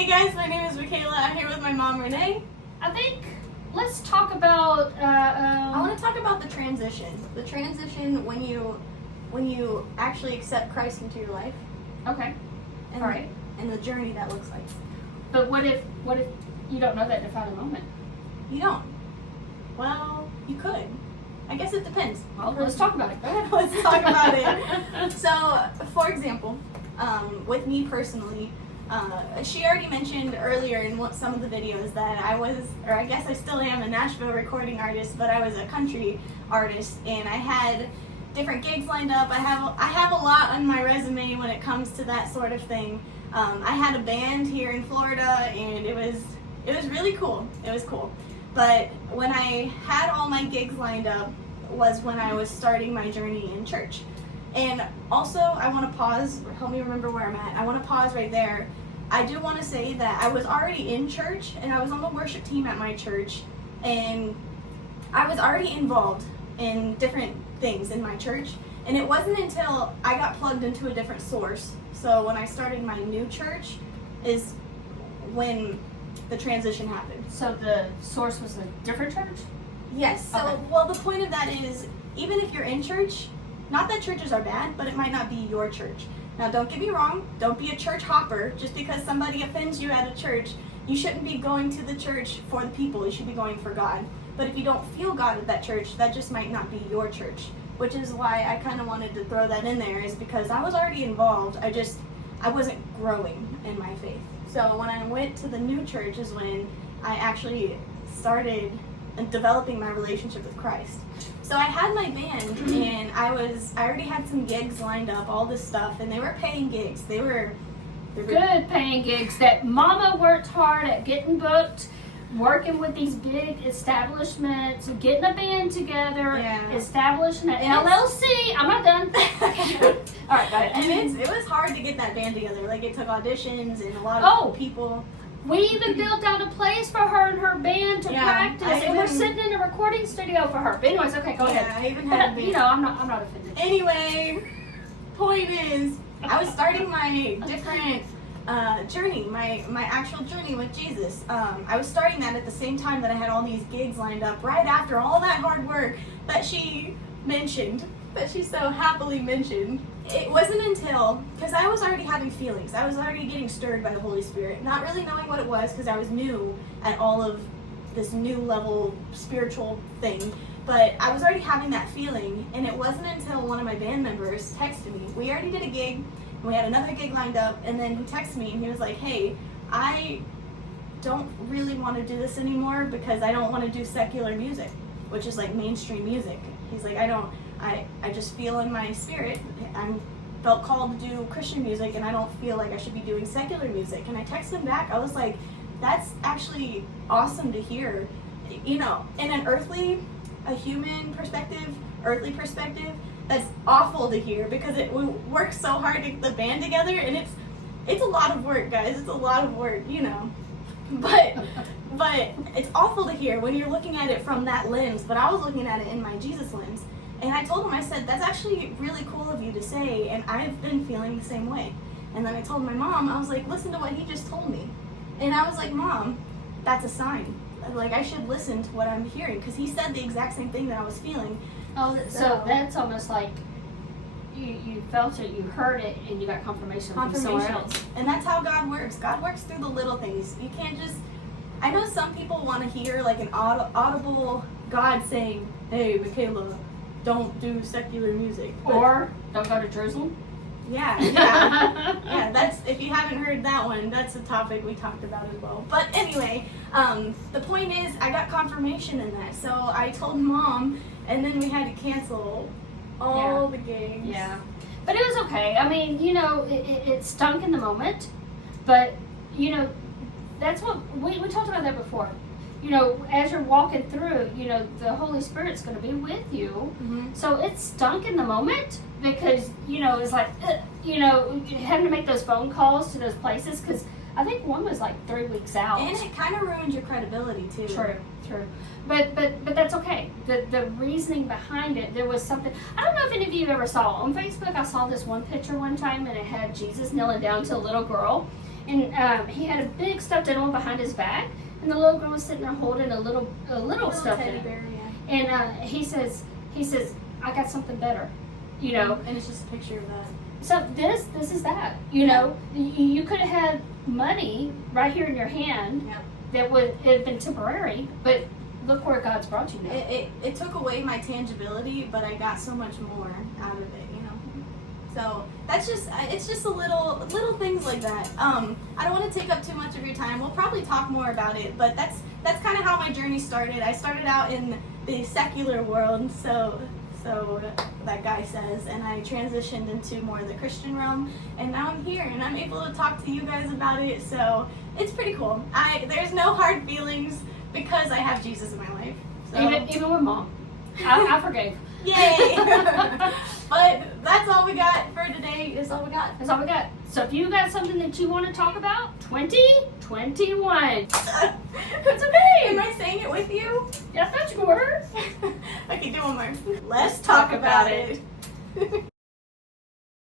Hey guys, my name is Michaela. I'm here with my mom, Renee. I think let's talk about. I want to talk about the transition. The transition when you actually accept Christ into your life. Okay. And, all right. And the journey that looks like. But what if you don't know that in a final moment? You don't. Well, you could. I guess it depends. Well, let's talk about it. Go ahead. Let's talk about it. So, for example, with me personally, she already mentioned earlier in some of the videos that I was, or I guess I still am, a Nashville recording artist, but I was a country artist, and I had different gigs lined up. I have a lot on my resume when it comes to that sort of thing. I had a band here in Florida, and it was really cool. It was cool. But when I had all my gigs lined up was when I was starting my journey in church. And also, I want to pause, help me remember where I'm at. I want to pause right there. I do want to say that I was already in church, and I was on the worship team at my church, and I was already involved in different things in my church. And it wasn't until I got plugged into a different source. So when I started my new church is when the transition happened. So the source was a different church? Yes. So, okay. Well, the point of that is, even if you're in church, not that churches are bad, but it might not be your church. Now, don't get me wrong. Don't be a church hopper. Just because somebody offends you at a church, you shouldn't be going to the church for the people. You should be going for God. But if you don't feel God at that church, that just might not be your church. Which is why I kind of wanted to throw that in there, is because I was already involved. I wasn't growing in my faith. So when I went to the new church is when I actually started developing my relationship with Christ. So I had my band, and I already had some gigs lined up, all this stuff, and they were paying gigs. They were good paying gigs that Mama worked hard at getting booked, working with these big establishments, getting a band together, establishing an LLC. I'm not done. All right, got it. And it was hard to get that band together. Like, it took auditions and a lot of people. We even built out a place for her and her band to practice, and we're sitting in a recording studio for her. But anyways, okay, go ahead. I even had a band. I'm not offended. Anyway, point is, I was starting my different journey, my actual journey with Jesus. I was starting that at the same time that I had all these gigs lined up, right after all that hard work that she mentioned, that she so happily mentioned. It wasn't until, because I was already having feelings, I was already getting stirred by the Holy Spirit, not really knowing what it was because I was new at all of this new level spiritual thing, but I was already having that feeling, and it wasn't until one of my band members texted me. We already did a gig, and we had another gig lined up, and then he texted me and he was like, hey, I don't really want to do this anymore because I don't want to do secular music, which is like mainstream music. He's like, I just feel in my spirit, I felt called to do Christian music, and I don't feel like I should be doing secular music. And I texted him back, I was like, that's actually awesome to hear. You know, in a human perspective, earthly perspective, that's awful to hear, because we worked so hard to get the band together, and it's a lot of work, guys. It's a lot of work, you know. But it's awful to hear when you're looking at it from that lens, but I was looking at it in my Jesus lens. And I told him, I said, that's actually really cool of you to say, and I've been feeling the same way. And then I told my mom, I was like, listen to what he just told me. And I was like, Mom, that's a sign. Like, I should listen to what I'm hearing, because he said the exact same thing that I was feeling. Oh, so that's almost like you felt it, you heard it, and you got confirmation from somewhere else. And that's how God works. God works through the little things. You can't just, I know some people want to hear like an audible God saying, hey, Michaela, don't do secular music. Or don't go to Jerusalem. Yeah. That's, if you haven't heard that one, that's a topic we talked about as well. But anyway, the point is, I got confirmation in that. So I told Mom, and then we had to cancel all the gigs. Yeah. But it was okay. I mean, you know, it stunk in the moment, but, you know, that's what, we talked about that before. You know, as you're walking through, you know, the Holy Spirit's going to be with you. Mm-hmm. So it stunk in the moment because, you know, it's like, you know, having to make those phone calls to those places, because I think one was like 3 weeks out. And it kind of ruins your credibility too. True. But that's okay. The reasoning behind it, there was something. I don't know if any of you ever saw on Facebook. I saw this one picture one time, and it had Jesus kneeling down to a little girl, And he had a big stuffed animal behind his back, and the little girl was sitting there holding a little stuffed teddy animal. bear, yeah. And he says, I got something better, you know. And it's just a picture of that. So this is that, you know. You could have had money right here in your hand Yeah. that would have been temporary, but look where God's brought you now. It took away my tangibility, but I got so much more out of it, you know. So that's it's just a little things like that. I don't want to take up too much of your time. We'll probably talk more about it, but that's kind of how my journey started. I started out in the secular world, so that guy says, and I transitioned into more of the Christian realm, and now I'm here and I'm able to talk to you guys about it. So it's pretty cool. There's no hard feelings because I have Jesus in my life. So. Even with Mom, I forgave. Yay! But that's all we got for today. That's all we got. That's all we got. So if you got something that you want to talk about, 2021. That's okay. Am I saying it with you? Yes, that's yours. Okay, do one more. Let's talk about it.